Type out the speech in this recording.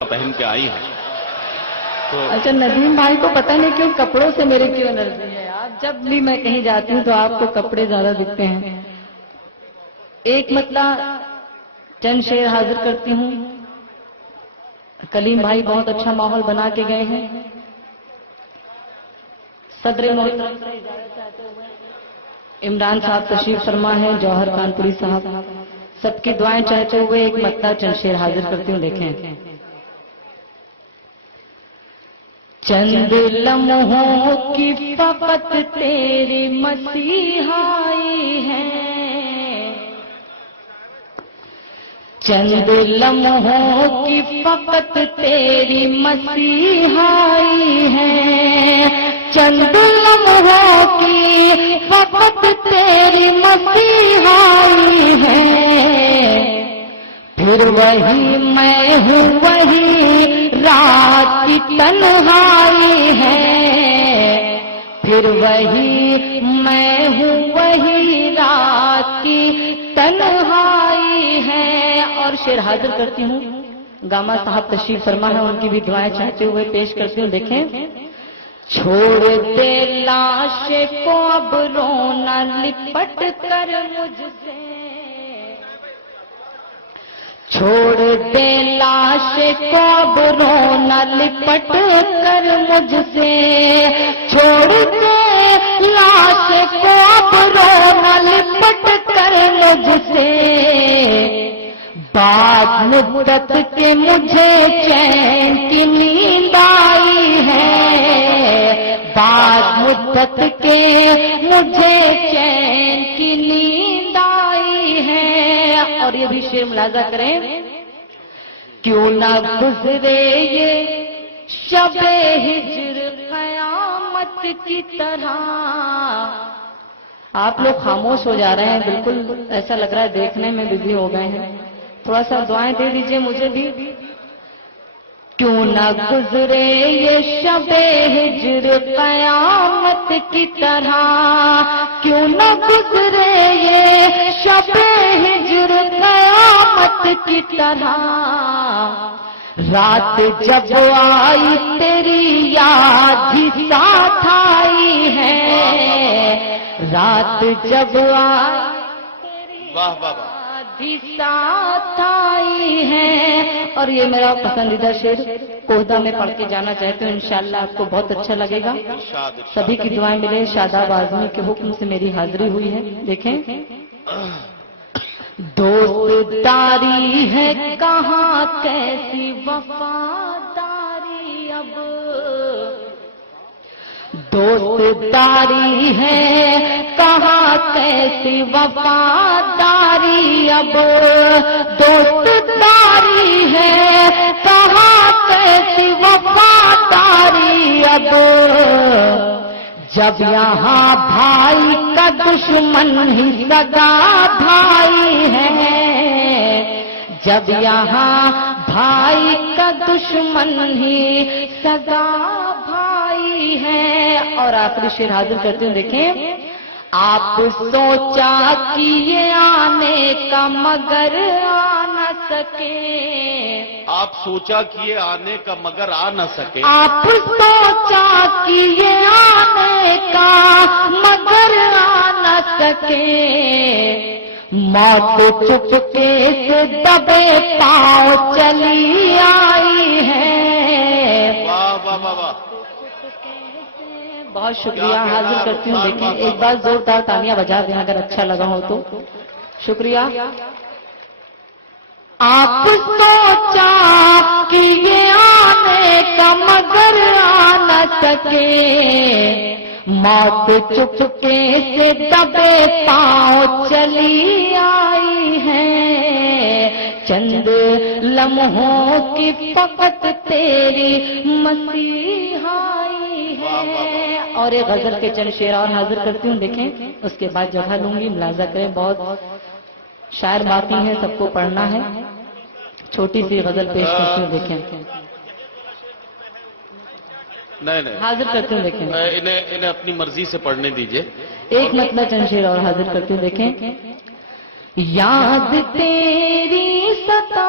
پہن کے آئی ہیں تو اچھا ندیم بھائی کو پتہ نہیں کیوں کپڑوں سے میرے کیوں الرجی ہے. آپ جب بھی میں کہیں جاتی ہوں تو آپ کو کپڑے زیادہ دکھتے ہیں. ایک مطلب چند شعر حاضر کرتی ہوں. کلیم بھائی بہت اچھا ماحول بنا کے گئے ہیں. صدر محترم سے اجازت چاہتے ہوئے عمران صاحب تشریف فرما ہے, جوہر کانپوری صاحب, سب کی دعائیں چاہتے ہوئے ایک مطلب چند شعر حاضر کرتی ہوں. دیکھیں. چند لمحوں کی فقط تیری مسیحائی ہے, چند لمحوں کی فقط تیری مسیحائی ہے, چند لمحوں کی فقط تیری مسیحائی ہے, پھر وہی میں ہوں وہی رات کی تنہائی ہے, پھر وہی میں ہوں وہی رات کی تنہائی ہے. اور شعر حاضر کرتی ہوں. گاما صاحب تشریف فرما ہے, ان کی بھی دعائیں چاہتے ہوئے پیش کرتی ہوں. دیکھیں. چھوڑ دے لاش کو اب رونا لپٹ کر مجھ سے, چھوڑ دے لاش کو اب رونا لپٹ کر مجھ سے, چھوڑ دے لاش کو اب رونا لپٹ کر مجھ سے, بعد مدت کے مجھے چین کی نیند آئی ہے, بعد مدت کے مجھے چین کی نیند آئی ہے. اور یہ بھی شعر ملاحظہ کریں. کیوں نہ گزرے یہ شب ہجر قیامت کی طرح. آپ لوگ خاموش ہو جا رہے ہیں, بالکل ایسا لگ رہا ہے دیکھنے میں بزی ہو گئے ہیں. تھوڑا سا دعائیں دے دیجئے مجھے بھی. کیوں نہ گزرے یہ شب ہجر قیامت کی طرح, کیوں نہ گزرے یہ شب ہجر قیامت کی طرح. رات جب آئی تیری یاد ہی ساتھ آئی ہے, رات جب آئی تیری یاد ہی ساتھ آئی ہے. اور یہ میرا پسندیدہ شعر کوہدہ میں پڑھ کے جانا چاہتے ہوں, انشاءاللہ آپ کو بہت اچھا لگے گا. سبھی کی دعائیں ملے. شاداب اعظمی کے حکم سے میری حاضری ہوئی ہے. دیکھیں. دوست داری ہے کہاں کیسی وفاداری اب, دوست داری ہے کہاں کیسی وفاداری اب, دوست داری ہے کہاں کیسی وفاداری اب. جب یہاں بھائی کا دشمن ہی سگا بھائی ہے, جب یہاں بھائی کا دشمن ہی سگا بھائی ہے. اور آخری شعر حاضر کرتے ہیں. دیکھیں. آپ سوچا کہ یہ آنے کا مگر آ نہ سکے, آپ سوچا کہ یہ آنے کا مگر آ نہ سکے, آپ سوچا کہ یہ آنے کا مگر آ نہ سکے, موت چپکے سے دبے پاؤں چلی آئی ہے. واہ واہ واہ واہ. بہت شکریہ. حاضر کرتی ہوں. دیکھیں ایک بار زوردار تالیاں بجا دیں اگر اچھا لگا ہو تو. شکریہ. آپ سوچا کہ یہ آنے کا مگر آ نہ سکے, موت چپکے سے دبے پاؤں چلی آئی ہے, چند لمحوں کی فقط تیری مسیحائی ہے. اور ایک غزل کے چند شعر اور حاضر کرتی ہوں. دیکھیں. اس کے بعد جگہ لوں گی. ملاحظہ کریں, بہت شاعر باقی ہیں, سب کو پڑھنا ہے. چھوٹی سی غزل پیش کرتی ہوں. دیکھیں. نہیں حاضر کرتی ہوں. دیکھیں. انہیں اپنی مرضی سے پڑھنے دیجئے. ایک مطلب چند شعر اور حاضر کرتی ہوں. دیکھیں. یاد تیری ستا